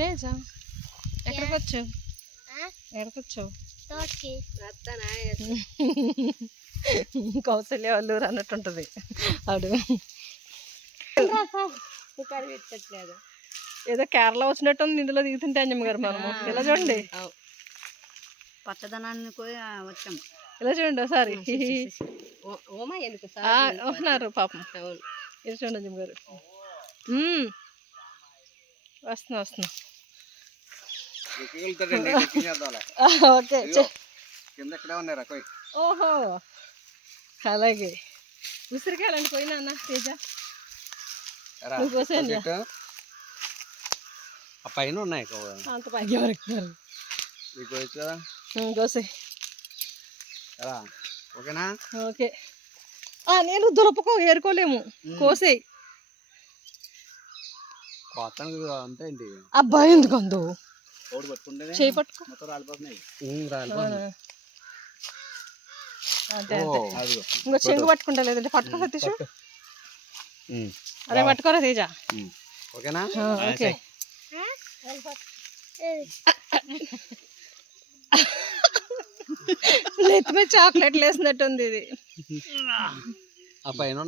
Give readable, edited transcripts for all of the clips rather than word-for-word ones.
తేజ ఎక్కడికి వచ్చావు? ఎక్కడికి వచ్చావు? కౌశల్య వల్లూరు అన్నట్టు ఉంటుంది అడు. ఏదో కేరళ వచ్చినట్టు ఉంది ఇందులో దిగుతుంటే అంజమ్మ గారు. మనము ఇలా చూడండి, పచ్చదనాన్ని వచ్చాం. ఇలా చూడండి ఒకసారి. వస్తున్నారు పాపం. ఇలా చూడండి అంజమ్మ గారు. వస్తున్నా. ఓకే, ఓహో అలాగే. ఉసిరికాయలండి పోయినా అన్న తేజ నువ్వు కోసేయండి. పైన ఉన్నాయి అంత పైకి వరకు కోసే. ఓకేనా? ఓకే. నేను దులపకో ఏరుకోలేము, కోసేయి. అంతే ఏంటి అబ్బాయి ఎందుకు అందు చేయి పట్టుకో. అంతే ఇంకో చెంగు పట్టుకుంటా, లేదంటే పట్టుకో సతీష్. అరే పట్టుకోరా తేజ. ఓకేనా? ఓకే. నెత్తి మీద చాక్లెట్లు వేసినట్టుంది ఇది. పైన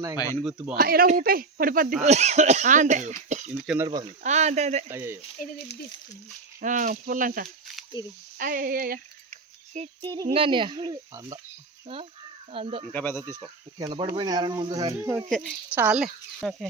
గుర్తు బాగుంది. ఇలా ఊపే పడిపోద్ది. అంతే అదే ఫుల్ అంట ఇది. ఇంకా పెద్ద తీసుకో. కింద పడిపోయిన ముందు. ఓకే చాలే. ఓకే